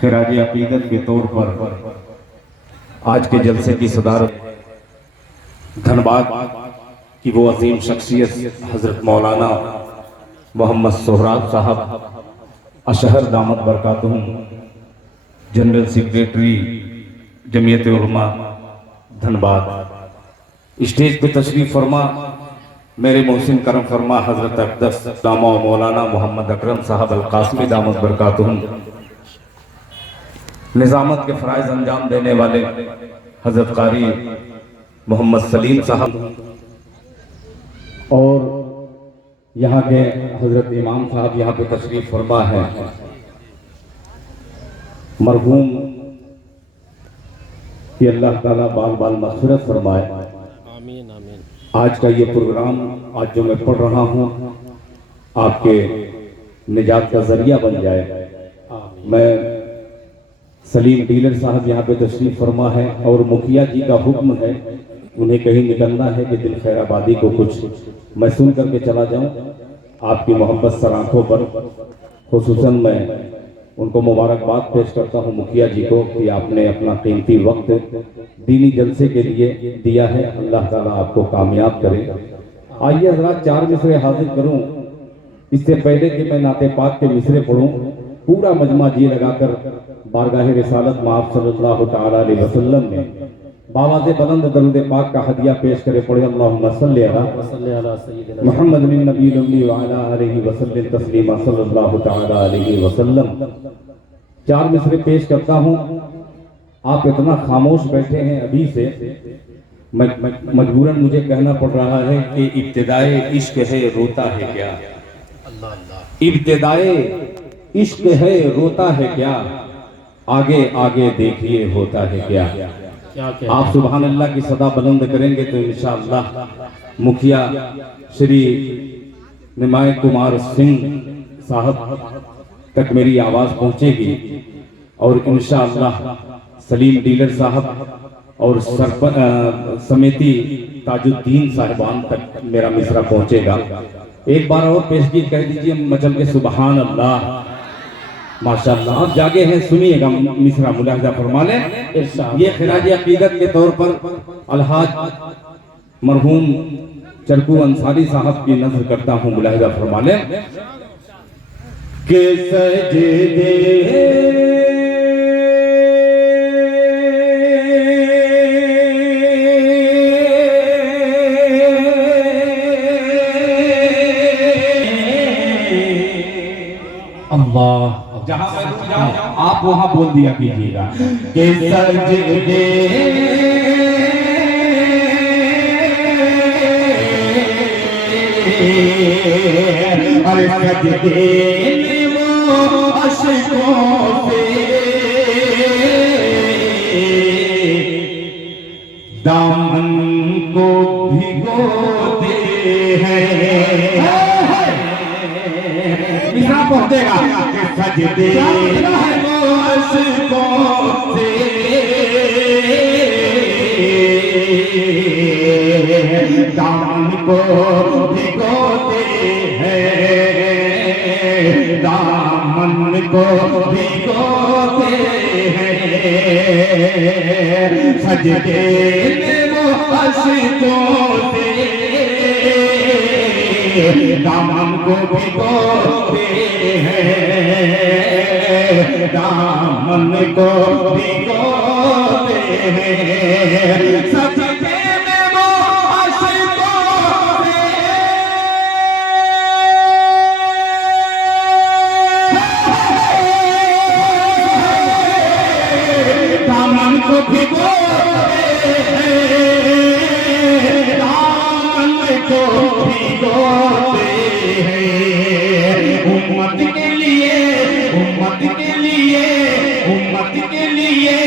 खिराज अकीदत के तौर पर आज के जलसे की सदारत धनबाद की वो अजीम शख्सियत हज़रत मौलाना मोहम्मद सोहराब साहब अशहर दामत बरकातुहुम, general secretary Jamiat Ulama Dhanbad, stage पे तशरीफ फरमा मेरे मोहसिन करम फरमा हज़रत अक़दस दामा मौलाना मोहम्मद अकरम साहब अल-कासमी दामत बरकातुहुम, निज़ामत के फ़राइज़ अंजाम देने वाले हज़रत कारी मोहम्मद सलीम साहब और यहाँ के हज़रत इमाम साहब यहाँ पे तशरीफ़ फरमा है। मरहूम कि अल्लाह ताला बाल बाल मग़फ़िरत फरमाए। आमीन आमीन। आज का ये प्रोग्राम आज जो मैं पढ़ रहा हूँ आपके निजात का ज़रिया बन जाए। मैं सलीम डीलर साहब यहाँ पे तशरीफ़ फरमा है और मुखिया जी का हुक्म है, उन्हें कहीं निकलना है कि दिल खैराबादी को कुछ मैं सुन करके चला जाऊँ। आपकी मोहब्बत सर आँखों पर, खुसूसन मैं उनको मुबारकबाद पेश करता हूँ मुखिया जी को कि आपने अपना कीमती वक्त दीनी जलसे के लिए दिया है। अल्लाह ताला आपको कामयाब करे। आइए ज़रा 4 मिसरे हाजिर करूँ इससे पहले कि मैं नाते पाक के मिसरे पढ़ूँ। पूरा मजमा जी लगाकर बारगाह रिसालत माफ सल्लल्लाहु तआला अलैहि वसल्लम में बावाज़ बुलंद दरूद पाक का हदिया पेश करे। पढ़े अल्लाहुम्मा सल्ली अला मुहम्मद बिन नबी उम्मी व अला आलिहि वसल्लम तस्लीमा सल्लल्लाहु तआला अलैहि वसल्लम। 4 मिसरे पेश करता हूँ। आप इतना खामोश बैठे हैं अभी से, मजबूरन मुझे कहना पड़ रहा है कि इब्तिदाए इश्क है रोता है क्या, इब्तिदाए इश्क है रोता है क्या, आगे आगे देखिए होता है क्या। आप सुभान अल्लाह की सदा बुलंद करेंगे तो इंशाअल्लाह मुखिया श्री निमाय कुमार सिंह साहब तक मेरी आवाज़ पहुंचेगी और इंशाअल्लाह सलीम डीलर साहब और समिति ताजुद्दीन साहिबान तक मेरा मिसरा पहुंचेगा। एक बार और पेशगी कह दीजिए मचल के सुभान अल्लाह। माशाअल्लाह आप जागे हैं, सुनिएगा मिसरा मुलाहिजा फरमा लें। ये खिराज अकीदत के तौर पर अलहाज मरहूम चरकू अंसारी साहब की नज़र करता हूँ, मुलाहिजा फरमा लें। के सजदे अल्लाह, जहां मैं रुक जाऊं आप वहां बोल दिया कीजिएगा कि सजदे अरे सजदे में वो अश्कों से दामन को भिगोते हैं। मिसरा पहुंचेगा कि सजदे अश्कों से दामन को भिगोते हैं, दामन को भिगोते हैं। सजदे में वो अश्कों से दामन को भिगोते हैं, दामन को भिगोते हैं। सजदे में वो अश्कों से दामन को भिगोते हैं, दामन को भिगोते हैं। उम्मत के लिए, उम्मत के लिए, उम्मत के लिए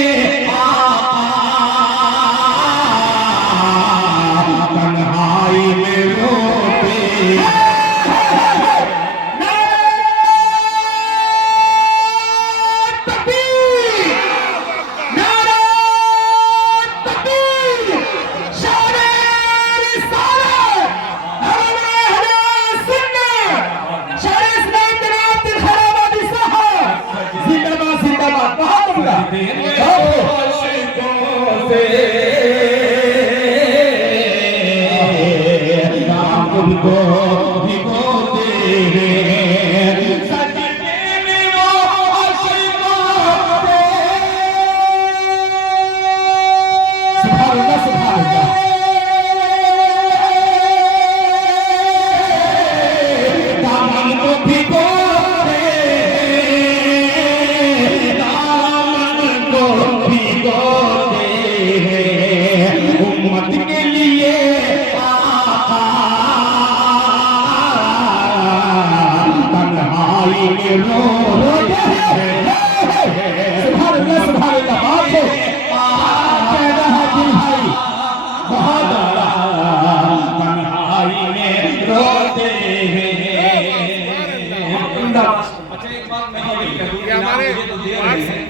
तन्हाई में रोते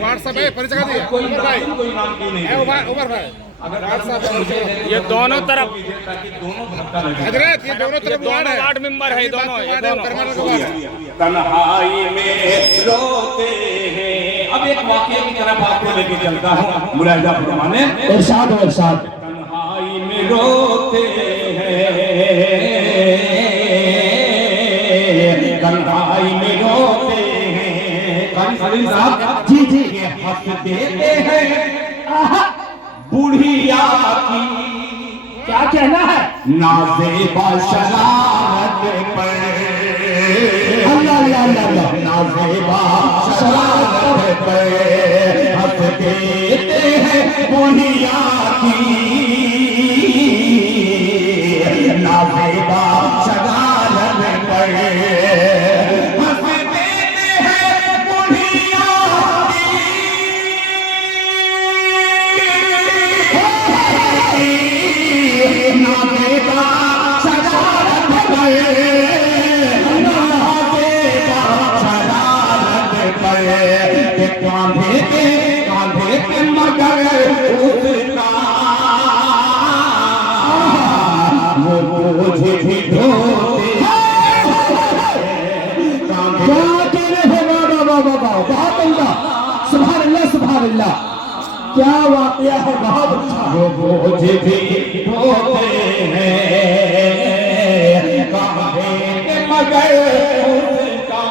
व्हाट्सएप है परिचय का दिया उमर भाई उमर भाई ये दोनों तरफ हजरत ये दोनों तरफ दोनों वार्ड मेंबर है दोनों तन्हाई में रोते हैं। अब एक वाकये की तरफ आपको लेके चलता हूँ मुलाहिजा फरमाने। इरशाद हो इरशाद। तन्हाई में रोते हैं, तन्हाई में रोते हैं। सलीम साहब जी जी हंस देते हैं बुढ़िया की, क्या कहना है? नाज़े बाशरारत पर, अल्लाह अल्लाह अल्लाह अल्लाह। नाज़े बाशरारत पर हंस देते हैं बुढ़िया की, नाज़े बाशरारत पर हंस देते हैं बुढ़िया कांधे के मगर उसका वो मुझे भी ढोते बहुत उम्दा। सुभान अल्लाह सुभान अल्लाह। क्या वाकया है, बहुत अच्छा। वो मुझे भी ढोते हैं कांधे के मगर उसका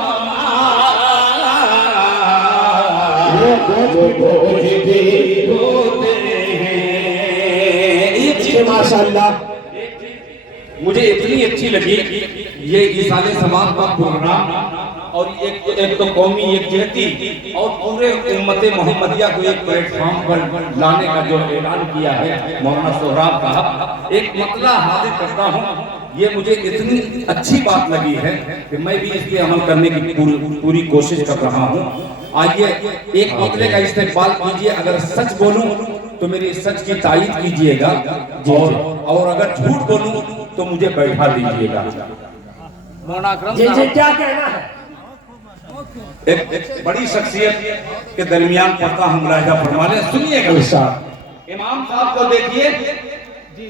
मुझे भी ढोते हैं। एक चीज माशाअल्लाह मुझे इतनी अच्छी लगी ये इसाले समाज का प्रोग्राम, और एक तो कौमी एकजहती और पूरे उम्मत मोहम्मदिया को एक प्लेटफॉर्म पर लाने का जो ऐलान किया है मौलाना सोहराब साहब, एक मतला हाजिर करता हूँ। ये मुझे इतनी अच्छी बात लगी है कि मैं भी इसके अमल करने की पूरी कोशिश कर रहा हूँ। आइए एक मतले का इस्तेमाल कीजिए, अगर सच बोलूं तो मेरी सच की तारीफ कीजिएगा, और अगर झूठ बोलूं तो मुझे बैठा दीजिएगा। जी जी क्या कहना है? एक बड़ी शख्सियत के दरमियान पढ़ता हूँ मुलाहिजा फरमाने, सुनिएगा। इमाम साहब को देखिए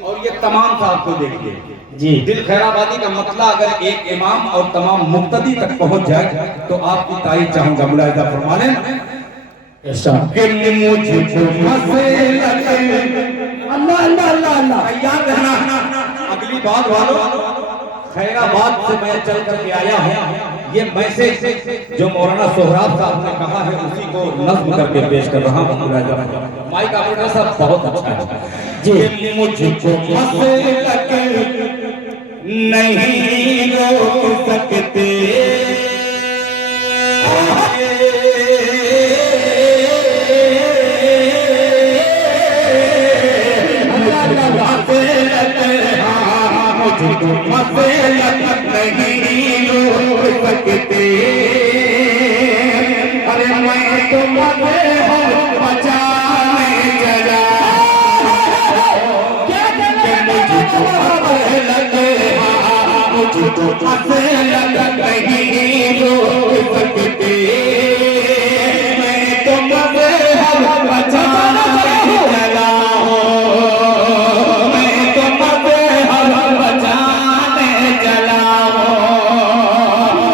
और ये तमाम साहब को देखिए जी। दिल खैराबादी का मतलब अगर एक इमाम और तमाम मुक्तदी तक पहुंच जाए तो आपकी तारीफ चाहूंगा। मुलाहिजा फरमाने अल्लाह अल्लाह अल्लाह अल्लाह। याद रहना अगली बात वालों, खैराबाद से मैं चल करके आया हूँ। ये मैसेज जो मौलाना सोहराब साहब ने कहा है उसी को नज्म करके पेश कर रहा हूँ। माइक ऑपरेटर साहब बहुत अच्छा है जी। मुझको मसलक नहीं रोक सकते, मसलक नहीं रोक सकते। अरे मैं तो मज़हब बचाने चला, मुझको मसलक नहीं रोक सकते। मैं तो मज़हब बचाने चला हूँ, मैं तो मज़हब बचाने चला हूँ।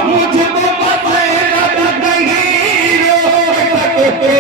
मुझको मसलक नहीं रोक सकते।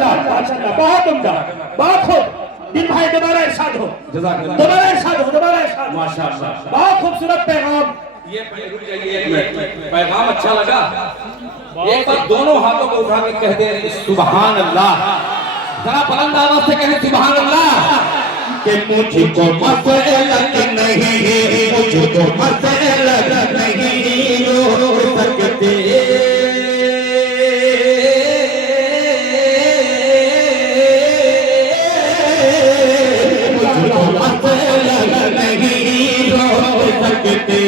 माशाल्लाह, बहुत उम्दा, बहुत खूब। दिल भाई दोबारा इरशाद हो, दोबारा इरशाद हो, दोबारा इरशाद हो। माशाअल्लाह, बहुत खूबसूरत पैगाम। ये रुक जाइए एक मिनट, पैगाम अच्छा लगा। एक बार दोनों हाथों को उठा के कह दे सुभान अल्लाह, जरा बुलंद आवाज से कहें सुभान अल्लाह। कि मुझको मसलक नहीं, मुझको मसलक नहीं रोक सकते, मुझको मसलक नहीं रोक सकते,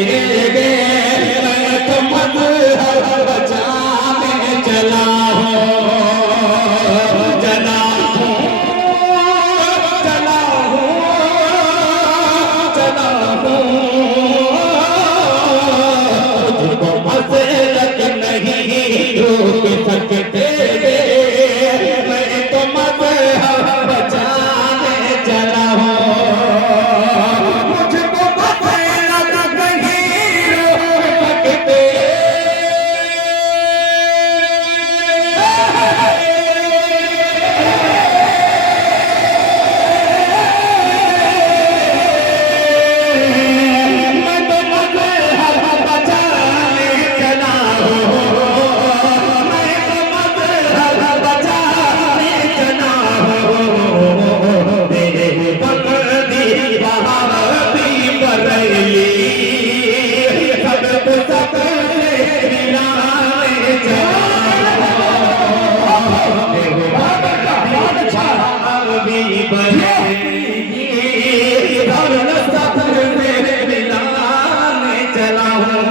मैं तो मजहब बचाने चला हूँ, चला हूँ, चला हूँ, चला हूँ। मुझको मसलक नहीं रोक सकते, मैं तो मजहब बचाने चला हूँ, मुझको मसलक नहीं रोक सकते। मैं तो मजहब बचाने चला हूँ, मैं तो मजहब बचाने चला हूँ। मेरे बकरी बहावी बरैली, सब सकले मिलाने चला हूँ। मेरे बकरी बहावी बरैली, सब सकले मिलाने चला हूँ।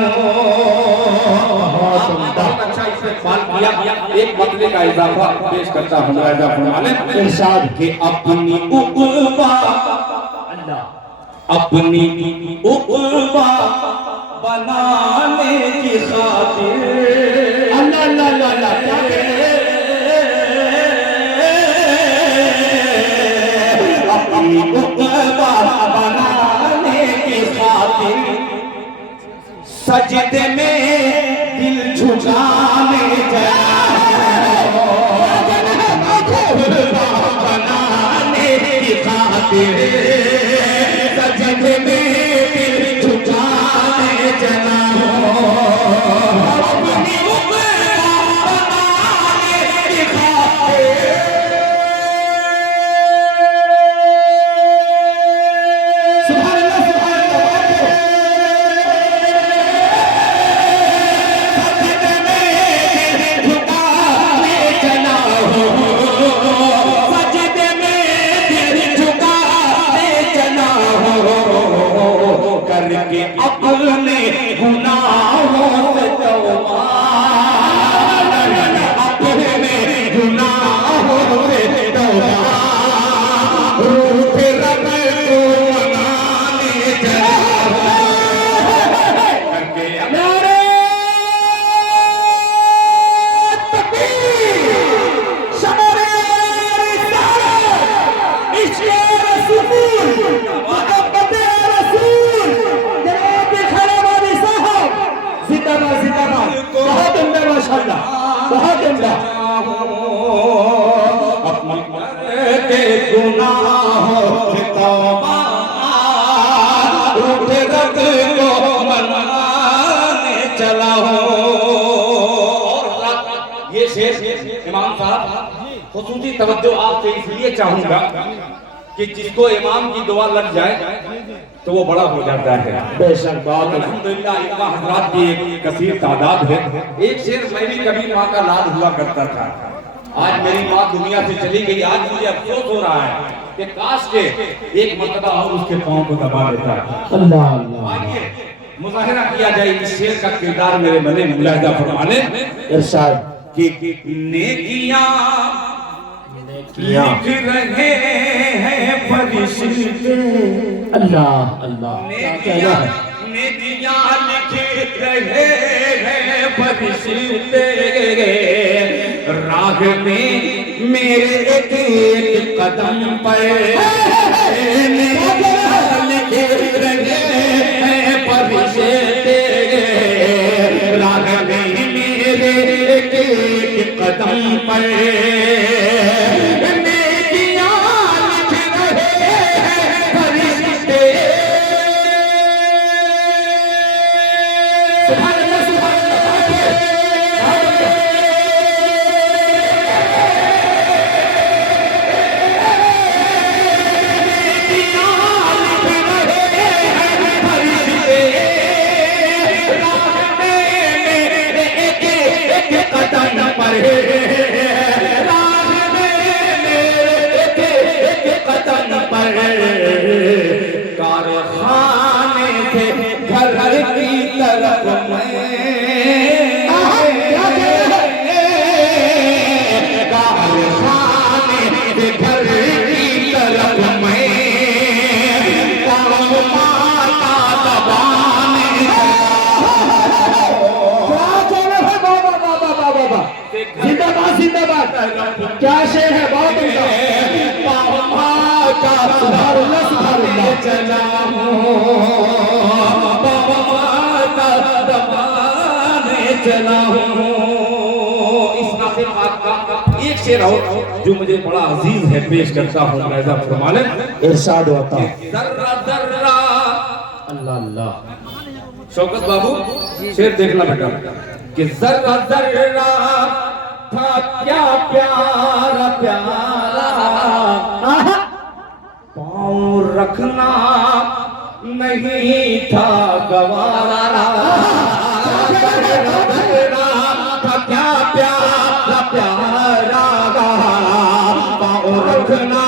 बहुत अच्छा इस्तेमाल किया। एक मतले का इजाफा पेश करता हूँ मुलाहिजा फरमाने इरशाद कि अपनी उक़बा, अपनी उक़बा बनाने की खातिर, अल्लाह अल्लाह अल्लाह अल्लाह, क्या अपनी उक़बा बनाने की खातिर सजदे में दिल झुकाने चला बनाने की खातिर सजदे में दिल झुकाने चला हूँ। अपनी उक़बा बनाने की खातिर सुभान अल्लाह, सुभान अल्लाह। सजदे में दिल झुकाने चला हूँ, सजदे में दिल झुकाने चला हूँ, करके अपने गुनाहों से तौबा, अपने गुनाहों से तौबा, रूह रब को मनाने चला हूँ, करके अपने तकबीर, शमरे रिसालत, इश्क़ रसूल, मोहब्बत रसूल, जनाब खैराबादी साहब, जिंदाबाद जिंदाबाद। बहुत उम्दा माशाअल्लाह, बहुत उम्दा। के गुनाहों से तौबा, रूह रब को मनाने चला हूँ। और ये शेर इमाम साहब खुसूसी तवज्जो आपसे इसलिए चाहूंगा कि जिसको इमाम की दुआ लग जाए तो वो बड़ा हो जाता है। बेशक बात है। अल्हम्दुलिल्लाह इमाम हजरात की एक कसीर तादाद है। एक शेर मैं भी कभी माँ का लाड हुआ करता था, आज मेरी माँ दुनिया से चली गई। आज मुझे अफसोस हो रहा है कि काश के एक मर्तबा और उसके पाँव को दबा देता। अल्लाह अल्लाह। आइए मुजाहिरा किया जाए इस शेर का किरदार मेरे मने मुलाहिजा फरमाने इरशाद कि नेकियां लिख रहे हैं फरिश्ते, अल्लाह अल्लाह। क्या कहना है? नेकियां लिख रहे हैं फरिश्ते, राह में मेरे एक एक कदम पर नेकियां लिख रहे हैं फरिश्ते, राह में मेरे एक एक कदम पर क्या शेर है, बहुत उम्दा। सुभान अल्लाह, सुभान अल्लाह। चला हूँ चला हूँ। इस नाते पाक का एक शेर हो जो मुझे बड़ा अजीज है, पेश करता हूँ। मुलाहिजा फरमा लें। इरशाद होता है। दर्रा दर्रा अल्लाह अल्लाह। शौकत बाबू शेर देखना बेटा कि जर्रा जर्रा था क्या प्यारा प्यारा, पाँव रखना नहीं था गवारा। जर्रा जर्रा था क्या प्यारा प्यारा, पाँव रखना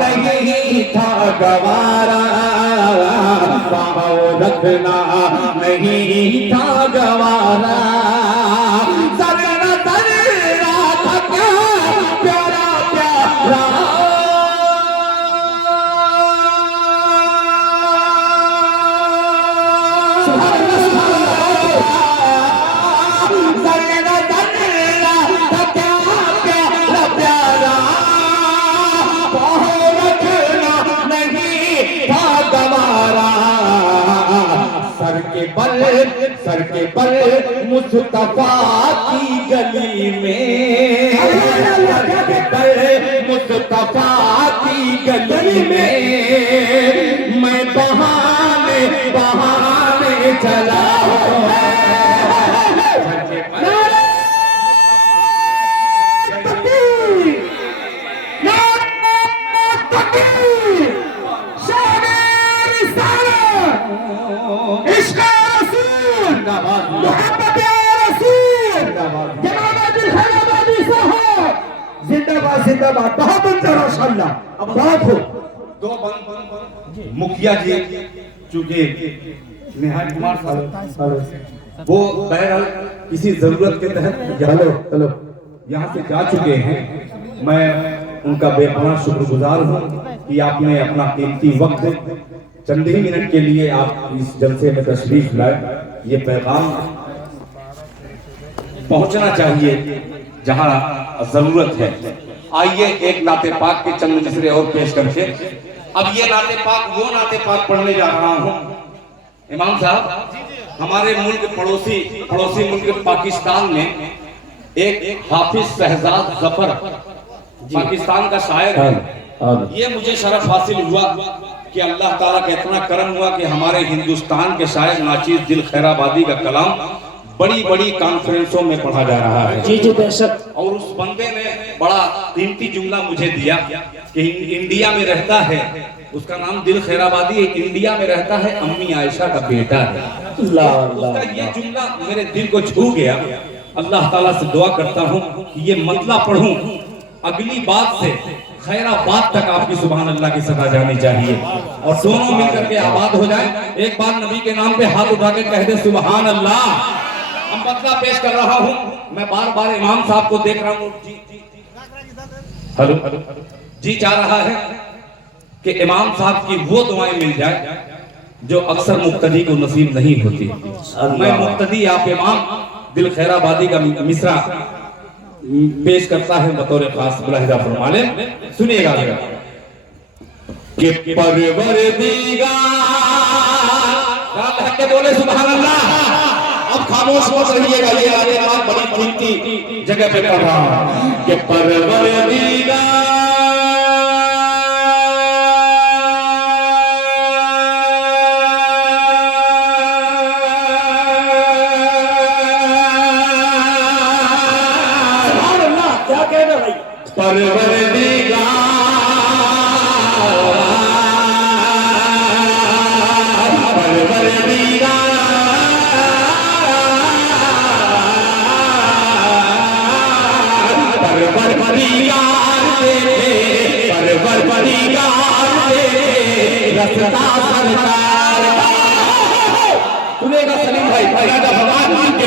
नहीं था गवारा। पाँव रखना नहीं था गवारा। जर्रा जर्रा था क्या प्यारा प्यारा, जर्रा जर्रा था क्या प्यारा प्यारा, पाँव रखना नहीं था गवारा। सर के बल मुस्तफा की गली में, सर के बल मुस्तफा की गली में मैं बहाने बहाने चला जिंदाबाद जिंदाबाद, बहुत अच्छा माशाअल्लाह। अब बात हो दो मुखिया जी चूंकि निहाल कुमार साहब वो बहरहाल किसी जरूरत के तहत यहाँ से जा चुके हैं। मैं उनका बेपनाह शुक्रगुजार हूँ कि आपने अपना कीमती वक्त चंद ही मिनट के लिए आप इस जलसे में तशरीफ लाए। ये पैगाम पहुंचना चाहिए जहां जरूरत है। आइए एक नाते पाक के चंद मिसरे और पेश करके अब ये नाते पाक वो नाते पाक पढ़ने जा रहा हूं। इमाम साहब, हमारे मुल्क पड़ोसी मुल्क पाकिस्तान में एक हाफिज शहजाद जफर पाकिस्तान का शायर है। ये मुझे शरफ हासिल हुआ कि अल्लाह ताला का इतना करम हुआ कि हमारे हिंदुस्तान के शायर नाचीज दिल खैराबादी का कलाम बड़ी बड़ी कॉन्फ्रेंसों में पढ़ा जा रहा है। जी जी बेशक। और उस बंदे ने बड़ा कीमती जुमला मुझे दिया कि इंडिया में रहता है, उसका नाम दिल खैराबादी है, इंडिया में रहता है, अम्मी आयशा का बेटा है। उसका ये जुमला मेरे दिल को छू गया। अल्लाह ताला से दुआ करता हूँ कि ये मतला पढ़ूं, अगली बात से खैराबाद तक आपकी सुभान अल्लाह की सदा जानी चाहिए और दोनों मिलकर के आबाद हो जाए। एक बार नबी के नाम पे हाथ उठा के कह दे सुभान अल्लाह। हम मतला पेश कर रहा हूँ, मैं बार बार इमाम साहब को देख रहा हूँ। हेलो जी चाह रहा है कि इमाम साहब की वो दुआएं मिल जाए जो अक्सर मुक्तदी को नसीब नहीं होती। मैं मुक्तदी आप इमाम दिल खैराबादी का मिसरा पेश करता है बतौर खास। मुलाहिजा फरमा लें, सुनिएगा जरा कि परवरदिगार के बोले सुभान अल्लाह। अब खामोश मत रहिएगा, ये आगे बात बड़ी कीमती जगह पे पढ़ रहा हूं कि परवरदिगार सुनेगा सलीम भाई, राजा भगवान के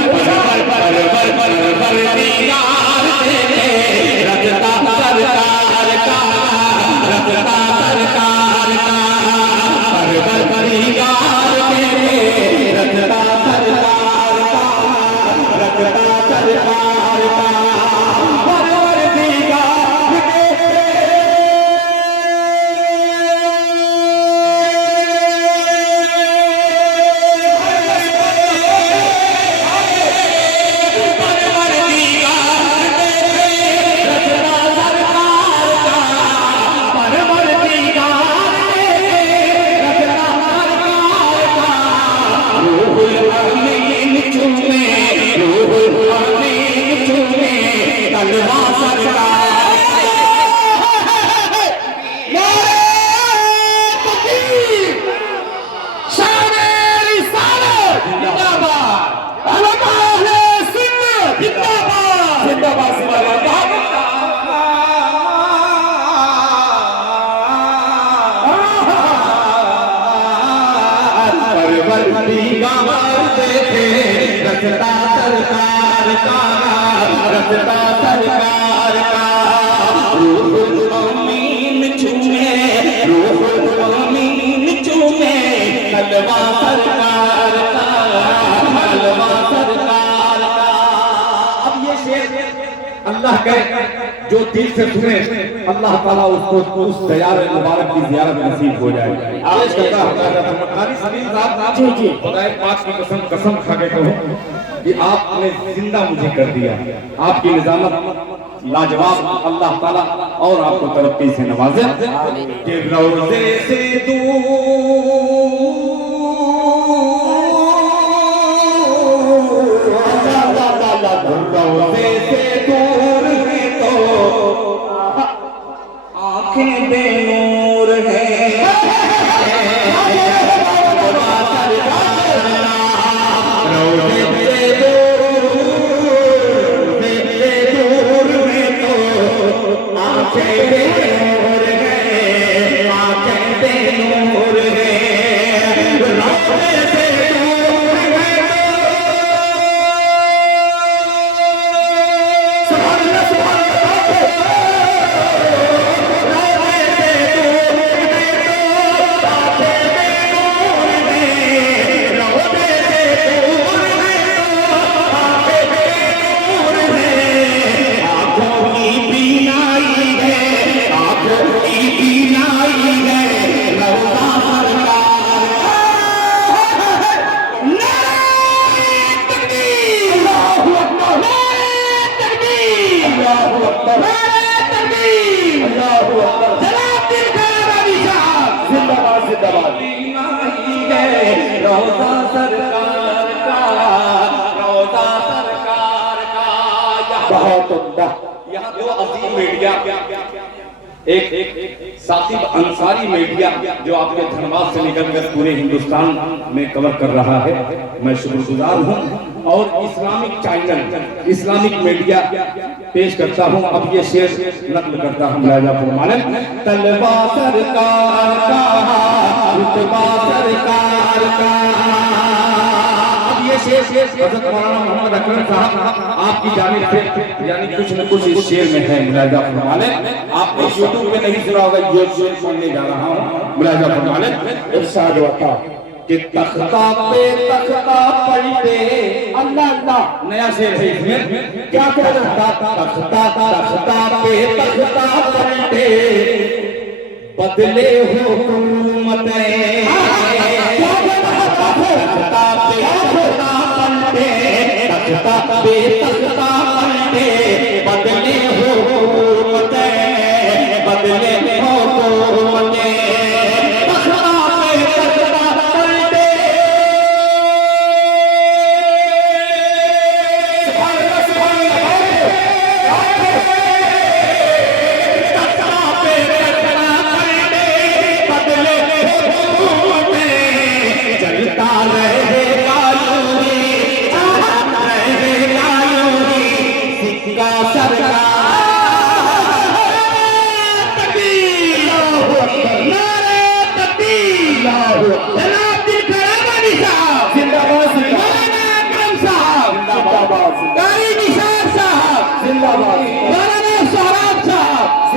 दीवार देखे रचता सरकार का, रचता सरकार का। रूहुल अमीन चूमे, रूहुल अमीन चूमे हलवा सरकार का, हलवा सरकार का। अब ये शेर अल्लाह के जो दिल से सुने अल्लाह ताला उसको उस दयार मुबारक की ज़ियारत नसीब हो जाए। आज कहता कारी सलीम साहब जी जी खुदाए पाक की कसम खा के कहूं कि आपने जिंदा मुझे कर दिया। आपकी निजामत लाजवाब, अल्लाह ताला और आपको तरक्की से नवाजे। कि रोज़े से रोज़े से दूर है तो आंखें बेनूर है। रोज़े से दूर है तो आंखें बेनूर है, आंखें बेनूर है। रोज़े से रोज़ा सरकार का, रोज़ा सरकार का। बहुत उम्दा। यहाँ दो अजीम मीडिया, एक साकिब अंसारी मीडिया जो आपके धनबाद से निकलकर पूरे हिंदुस्तान में कवर कर रहा है, मैं शुक्रगुजार हूँ। और इस्लामिक चैनल, इस्लामिक मीडिया पेश करता हूँ। अब ये शेर नकल करता हूँ मुलाजा फरमाने। तलवा सरकार का, रुतबा सरकार का। अब ये शेर हज़रत मौलाना मोहम्मद अकरम साहब आपकी जानिब से यानी कुछ न कुछ इस शेर में है, मुलाजा फरमाने। आपने यूट्यूब पे नहीं सुना होगा, ये शेर सुनने जा रहा हूँ, मुलाजा फरमाने। इरशाद होता कि तख्ता पे तख्ता पलटे, अल्लाह अल्लाह, नया शेर है इसमें। क्या कह रहा था? तख्ता तख्ता पे तख्ता पलटे, बदले हुकूमतें। तख्ता पे तख्ता पलटे, तख्ता पे तख्ता पलटे, बदले हुकूमतें, बदले हुकूमतें।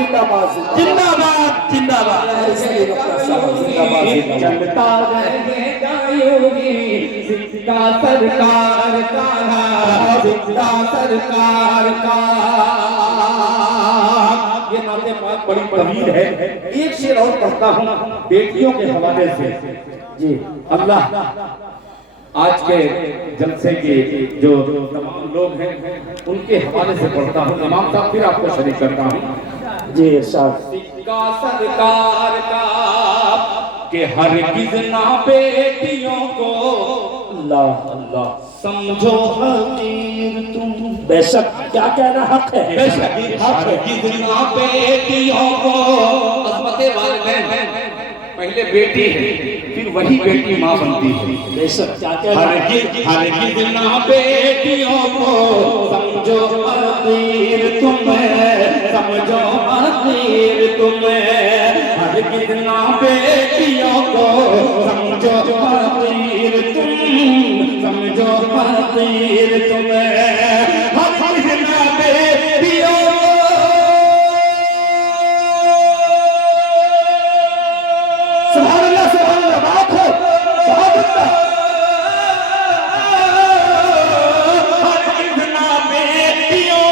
जिंदाबाद जिंदाबाद चलता रहेगा योगी सिक्का सरकार का, सिक्का सरकार का। ये नाते पाक बड़ी तवील है। एक शेर और पढ़ता हूँ बेटियों के हवाले से। जी अल्लाह आज के जलसे के जो तमाम लोग हैं उनके हवाले से पढ़ता हूँ। इमाम साहब फिर आपको शरीक करता हूँ। जी सिक्का सरकार का कि हरगिज़ ना बेटियों को अल्लाह अल्लाह समझो हकीर तुम। बेशक क्या कहना हक है, बेशक हरगिज़ ना बेटियों को। अज़मत वालिदैन पहले बेटी है फिर वही बेटी माँ बनती है। बेशक क्या कहना हरगिज़ ना बेटियों को समझो हकीर तुम्हें, समझो हकीर तुम्हें। हरगिज़ ना बेटियों को समझो हकीर तुम्हें। समझो फकीर तुम्हें हम जनाबे दियो सुभान अल्लाह बात हो बहुत अच्छा हम जनाबे दियो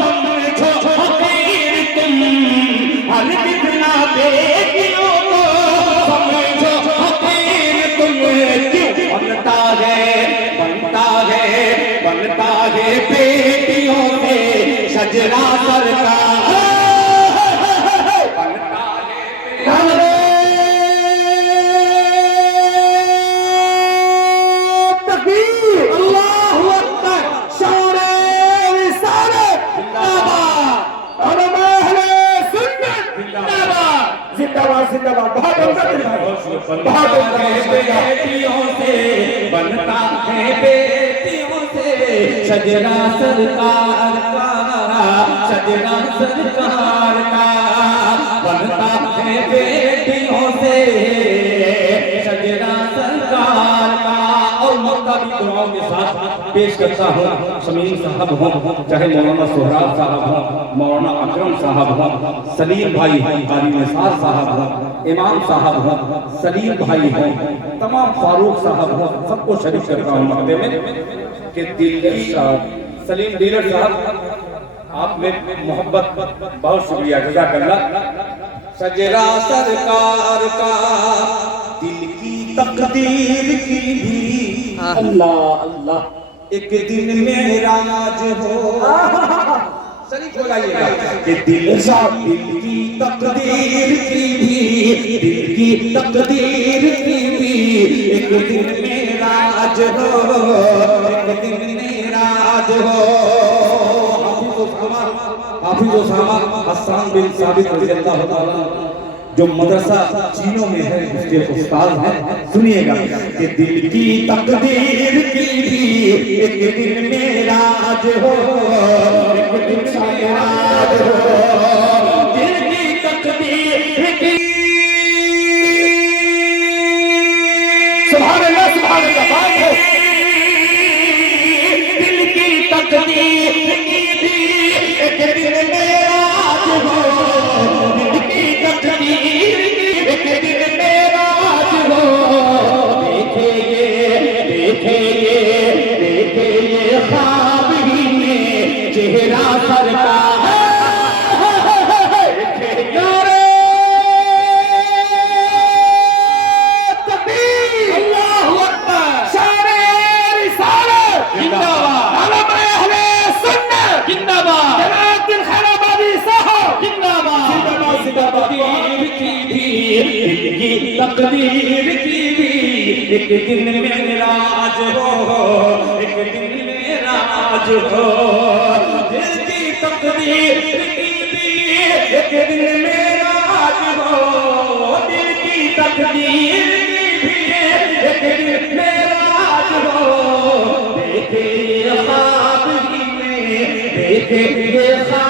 समझो फकीर तुम हम जनाबे दियो समझो फकीर तुम क्यों बनता है बेटियों से सजरा सरकार बनता है तकबीर अल्लाहु अकबर शान-ए रिसालत जिंदाबाद और अहले सुन्नत जिंदाबाद जिंदाबाद जिंदाबाद बहुत बेटियों से बनता है बेटियों से सजरा सरकार का सजरा सरकार का बनता है बेटियों से सजरा सरकार का और मौका भी दुआओं के साथ पेश करता हूँ शमीम साहब हों चाहे मौलाना सोहराब साहब हों मौलाना अकरम साहब हों सलीम भाई हों कारी निसार साहब हों इमाम साहब हों सलीम भाई हों तमाम फारूक साहब हों सबको शरीक करता हूँ मकते में कि दिल सलीम डीलर साहब आपने मोहब्बत बहुत शुक्रिया जज़ाकल्लाह सजरा सरकार का दिल की तकदीर की भी अल्लाह अल्लाह एक दिन मेराज हो शरीफ हो जाइएगा कि दिल की तकदीर की भी दिल की तकदीर की भी एक दिन मेराज हो एक दिन मेराज हो हाफिज उसामा हसन बिन साबित रज़ियल्लाहु ताला जो मदरसा चीनों में है उसके उस्ताद हैं सुनिएगा कि दिल की तकदीर की भी एक दिन मेराज हो एक दिन मेराज हो दिल की तकदीर की सुभान अल्लाह बात है दिल की तकदीर की भी एक दिन मेराज हो दिल की तकदीर एक दिन मेराज हो देखे ये ख्वाब ही में चेहरा सरकार नारे तकबीर अल्लाहु अकबर शान-ए रिसालत जिंदाबाद आलम अहले सुन्नत जिंदाबाद जनाब दिल खैराबादी साहब जिंदाबाद जिंदाबाद तकदीर की भी एक दिन मेराज हो एक दिन मेराज हो दिल की तकदीर की भी एक दिन मेराज हो दिल की तकदीर की भी एक दिन मेराज हो देखे ये ख्वाब ही में देखे ये ख्वाब